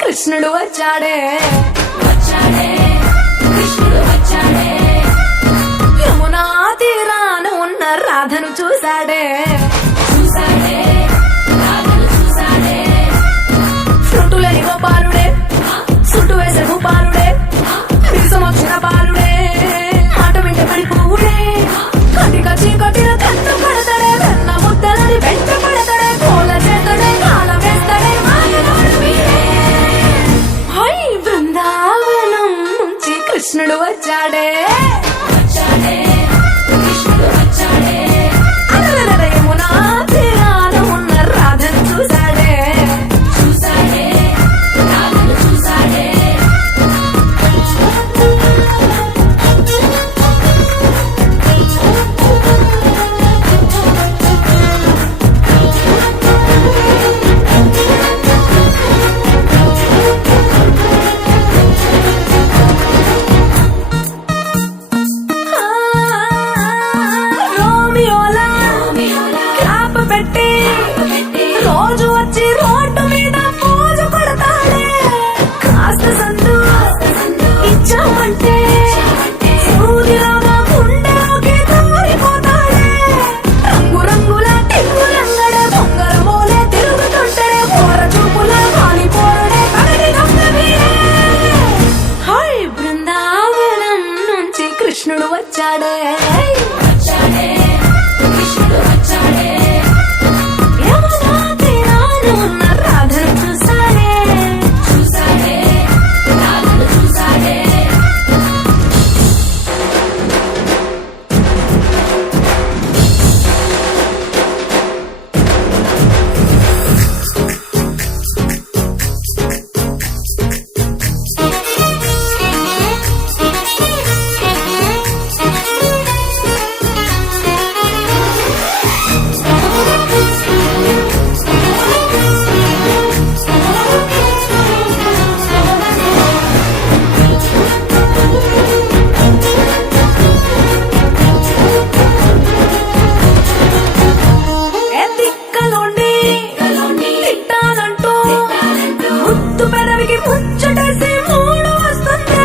కృష్ణుడు వచ్చాడే కృష్ణుడు వచ్చాడే యమునా తీరాన ఉన్న రాధను చూశాడే రాధను చూశాడే చుట్టులేని గోపాలుడే చుట్టు వేసే భూపాలుడే విషమొచ్చిన బాలుడే మాట వెంట పడిపోవుడే కటిక చీకటిన కన్ను పడతాడే వెన్న ముద్దలని వెంట పడతాడే కోల చేతడే కాల వేస్తాడే మాయలోడు వీడే. హై బృందావనం నుంచి కృష్ణుడు వచ్చాడే కృష్ణుడు వచ్చాడే అలలల యమునా తీరాన ఉన్న రాధను చూశాడే రాధను చూశాడే రోమియోలా క్లాప్ పెట్టి రోజు వచ్చి రోడ్డు మీద పోజు కొడతాడే కాస్త సందు ఇచ్చామంటే సూదిలాగా గుండెలోకి దూరిపోతాడే రంగు రంగుల టింగులంగడే బొంగరమోలే తిరుగుతుంటాడే పోర చూపుల కాలిపోరడే పగటి గంగవీరే. హై బృందావనం నుంచి కృష్ణుడు వచ్చాడే కృష్ణుడు వచ్చాడే యమునా తీరాన ఉన్న రాధను చూశాడే రాధను చూశాడే ఎత్తిక్కలుండి తిట్టాలంటూ ముద్దు పెదవికి ముచ్చటేసి మూడు వస్తుంది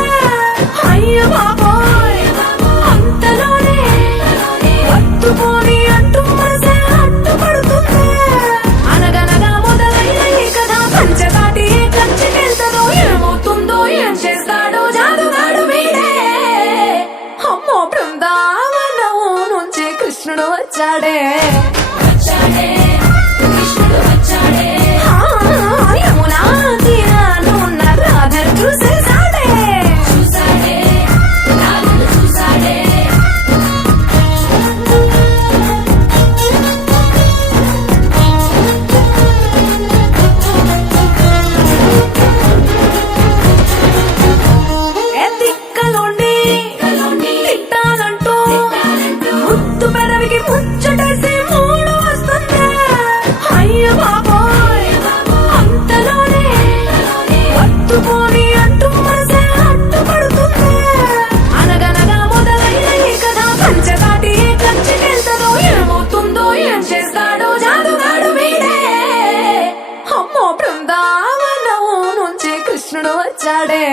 అయ్య బాబోయ్ అంతలోనే పట్టుకొని అంటూ మనసే అడ్డుపడుతుంది అనగనగా మొదలైన ఈ కథ పంచదాటి కంచికెళ్తదో ఏమవుతుందో ఏం చేస్తాడో జాదుగాడు వీడే. అమ్మో బృందావనం నుంచి కృష్ణుడు వచ్చాడే కృష్ణుడు వచ్చాడే యమునా తీరాన ఉన్న రాధను చూసేశాడే రాధను చూశాడే ఎత్తిక్కలుండి తిట్టాలంటూ ముద్దు పెదవికి ముచ్చటేసి మూడు వస్తుంది అయ్య బాబోయ్ అంతలోనే పట్టుకొని అంటూ మనసే అడ్డుపడుతుంది అనగనగా మొదలైన ఈ కథ పంచదాటి కంచికెళ్తదో ఏమవుతుందో ఏం చేస్తాడో జాదుగాడు వీడే. అమ్మో బృందావనం నుంచి కృష్ణుడు వచ్చాడే